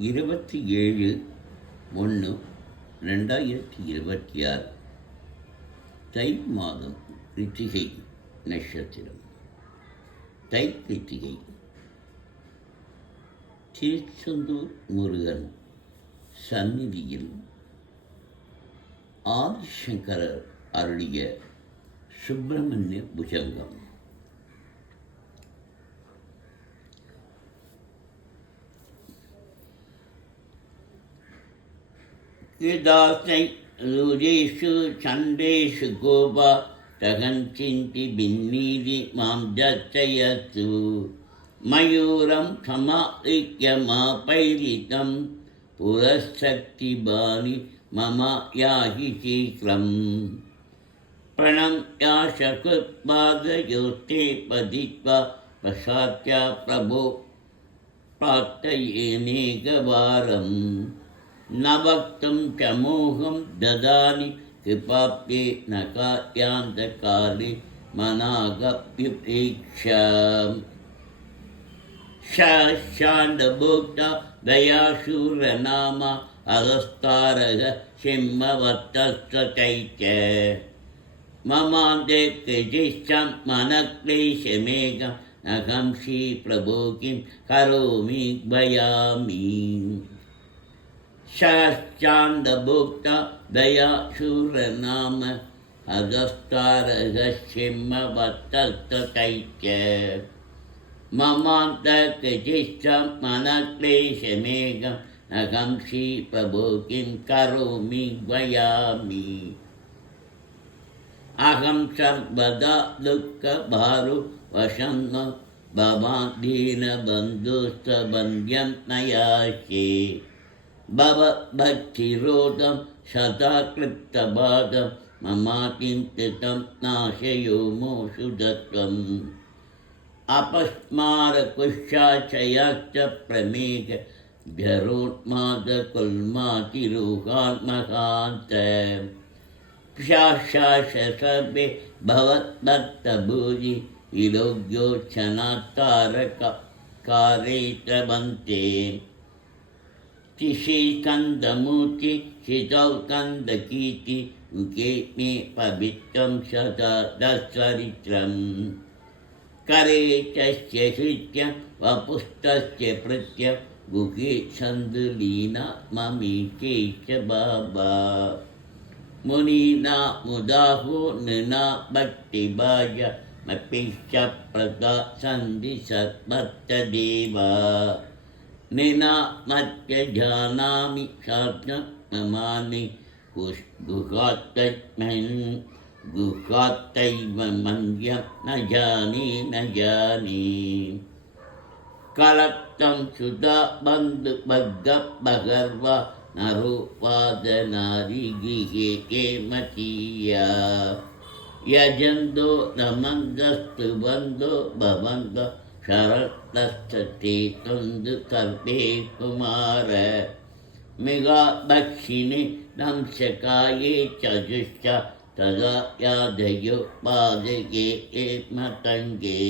27/1/2026 தை மாதம் கிருத்திகை நட்சத்திரம். தை கிருத்திகை. திருச்செந்தூர் முருகன் சந்நிதியில் ஆதிசங்கரர் அருளிய சுப்பிரமணிய புஜங்கம். கிருதாசை ருஜேஷு சண்டேஷு கோபா தகஞ்சிந்தி பின்னீதி மாம் ஜச்சயத்து மயூரம் சமாரிக்யமாபைரிதம் புரசக்திபானி மம யாஹி சீக்ரம் प्रणम्याशकृत्पादयोस्ते पतित्वा प्रसाद्या प्रभो प्रार्थयेनेकवारं न वक्तुं च मोहं ददानि कृपाप्ये न कार्यान्तकाले मनागप्युपेक्षा शाण्डभोक्ता दयाशूरनामा अगस्तारः सिंहवत्तश्चैत्य ममान्ते कृजिष्ठं मनक्लेशमेघं नखं श्रीप्रभो किं करोमि भयामि शाण्डभोक्ता दयाशूरनाम अगस्तारः सिंहवत्तश्चैत्य ममान्ते कृजिष्ठं मनक्लेशमेघं नखं श्रीप्रभो किं करोमि भयामि अहं सर्वदा दुःखभारो वशं न भवान् दीनबन्धुस्तबन्ध्यं न याचे भवद्भक्तिरोधं सदा क्लिप्तबाधं ममाचिन्तितं नाशयो मोषुदत्वम् अपस्मारकुशाचयाश्च प्रमेघ जरोन्मादकुल्मातिरोहात्मकान्त शाशाशसर्वे भवद्भक्तभूरि विलोक्योच्छनात्तारकारे तिशिकन्दमूर्ति शितौकन्दकीर्ति मुखे मे पवित्रं सदा दशरित्रम् करे तस्य हृत्यं वपुस्तस्य प्रत्यं गुहे सन्दुलीना ममीके च बाबा मुनीना मुदाहो नृना भक्तिभाज मपेश्च प्रदा सन्धि सद्भक्तदेवा नृना मत्य जानामि शास्त्रं ममामि गुहात्तैव मन्यं न जाने कलक्तं सुधा बन्धुभगर्वा नरोपादनारी गृहे केमतीया यजन्तो नमन्दस्तु बन्धो भवन्तो शरतस्तते तुन्दु सर्वे कुमार मेघा दक्षिणे दंशकाये चजुश्च तदा यादयो पादये मतङ्गे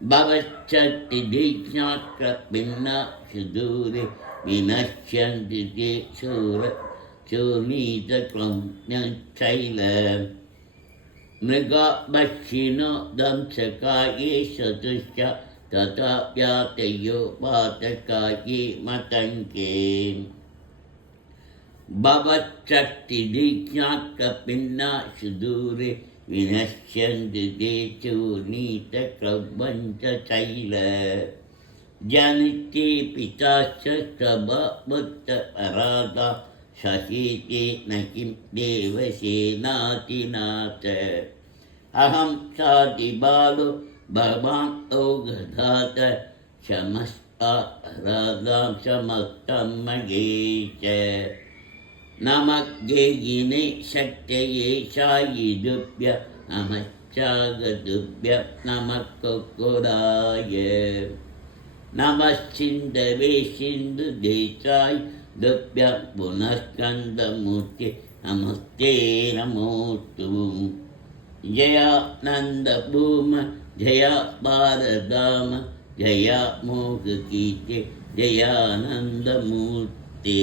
भवच्छक्तिदीज्ञात्रभिन्ना सुदूरे विनश्यन्ति ते चूर्णीतक्लम्यशैल मृगाभक्षिणो दंशकाये चतुश्च तथा यातयो पातकाये मतङ्गे भवच्छक्तिदीज्ञात्रभिन्ना सुदूरे विनश्यन्ति ते चूर्णीतक्लम्यशैल जनिते पिताश्च स्वभवत्तपराधा शशीते न किं देवसेनातिनाथ अहं सातिबालो भवान् औगधात क्षमस्ताराधां समस्तं मगे च नमज्ञेयिने शक्तये शायिदुभ्य नमश्चागतुभ्य नमः कुक्कुराय नमश्चिन्दवे सिन्धुदेशाय दुभ्यः पुनस्कन्दमूर्ति नमस्ते नमोऽस्तु जयानन्दभूम जया भारदाम जया मोह कीते जयानंद मूर्ते।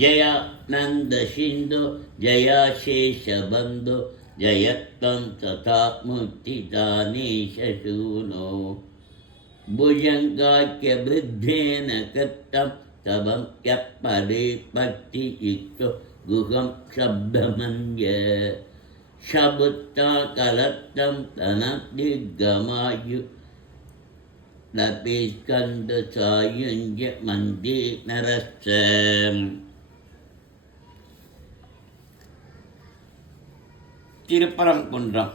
जयानंद सिंधु जया शेष बंधु जयत्वं तथा मुक्तिदानेश शूनो। भुजंगाख्य बुद्धेन कृतं तवं यत्पदे पत्तियुक्तो गुहं शब्दमन्य। शबुत्ता कलत्तं तनदिग्गमायु लपिस्कन्द सायुञ्ज मन्दे नरस्य। திருப்பரங்குன்றம்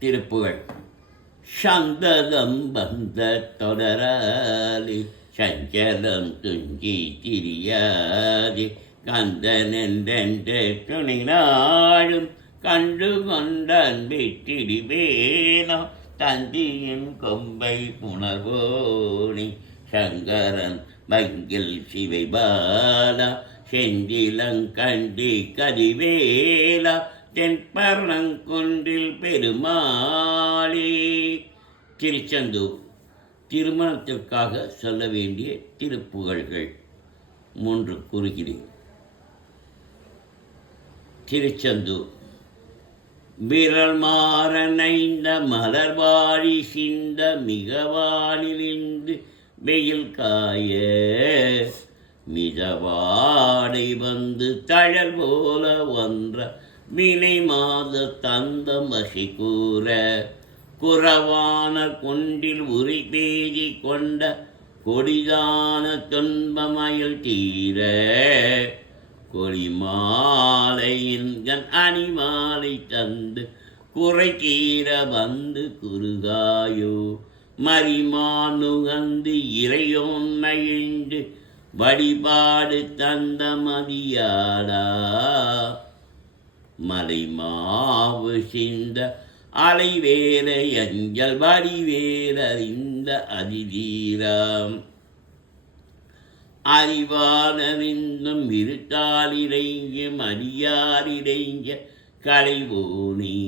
திருப்புகழ். சந்ததம் வந்த தொடராலி சஞ்சலம் துஞ்சி திரியாதி கந்தனென்றென்று துணிநாளும் கண்டு கொண்டான் விட்டிடுவேனோ தந்தியின் கொம்பை உணர்வோனி. சங்கரன் மங்கில் சிவைபாலா செந்திலங்கண்டி கதிவேலா தென்பரங்குன்றில் பெருமாளே. திருச்செந்தூர் திருமணத்திற்காக சொல்ல வேண்டிய திருப்புகழ்கள் 3 கூறுகிறேன். திருச்செந்தூர். விரல் மாறனைந்த மலர்வாழி சிந்த மிகவானிலிருந்து வெயில் காய மிதவாடை வந்து தழல் போல ஒன்ற வினை மாத தந்தம் வசி கூற குறவான குண்டில் உரி பேதி கொண்ட கொடிதான துன்பமயல் தீர கொடிமாலையின் கண் அணிமாலை தந்து குறை தீர வந்து குறுகாயோ. மரிமானுகந்து இறையோன்மையின்று வழிபாடு தந்த மதியாடா. மலை மாவு சிந்த அலைவேலை அஞ்சல் வடிவேலறிந்த அதிதீரம். அறிவானறிந்தும் இருட்டாலிடைஞ்சும் அடியாரிடைஞ்ச களைவோனே.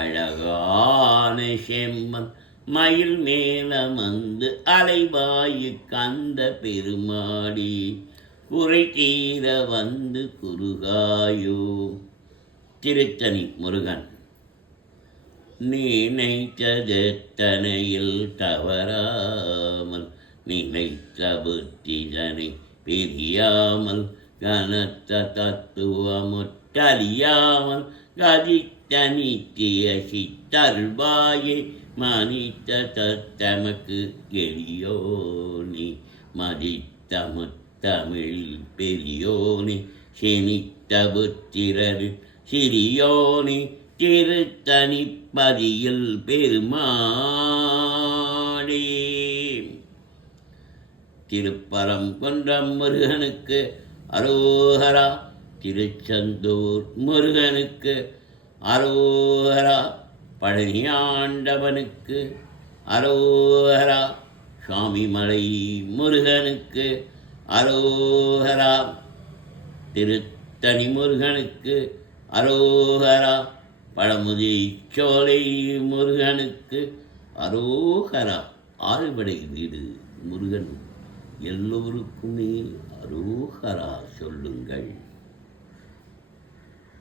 அழகான செம்மன் மயில் மேலமந்து அலைவாயு கந்த பெருமாடி குறை தீர வந்து குறுகாயோ. திருத்தணி முருகன். நினைத்ததெத்தனையில் தவறாமல் நினைத்த புத்திதனை பிரியாமல் கனத்த தத்துவமுற்றலியாமல் கதித்த நித்திய சித்தருள்வாயே. மனித தத்தமக்கு எளியோனி மதித்த முத்தமிழில் பெரியோனி செனித்த புத்திரர் சிறியோனி திருத்தணிப்பதியில் பெருமாளே. திருப்பரங்குன்றம் முருகனுக்கு அரோகரா. திருச்செந்தூர் முருகனுக்கு அரோகரா. பழனியாண்டவனுக்கு அரோகரா. சுவாமிமலை முருகனுக்கு அரோகரா. திருத்தணி முருகனுக்கு அரோகரா. பழமுதி சோலை முருகனுக்கு அரோகரா. ஆறுபடை வீடு முருகன் எல்லோருக்குமே அரோகரா சொல்லுங்கள்.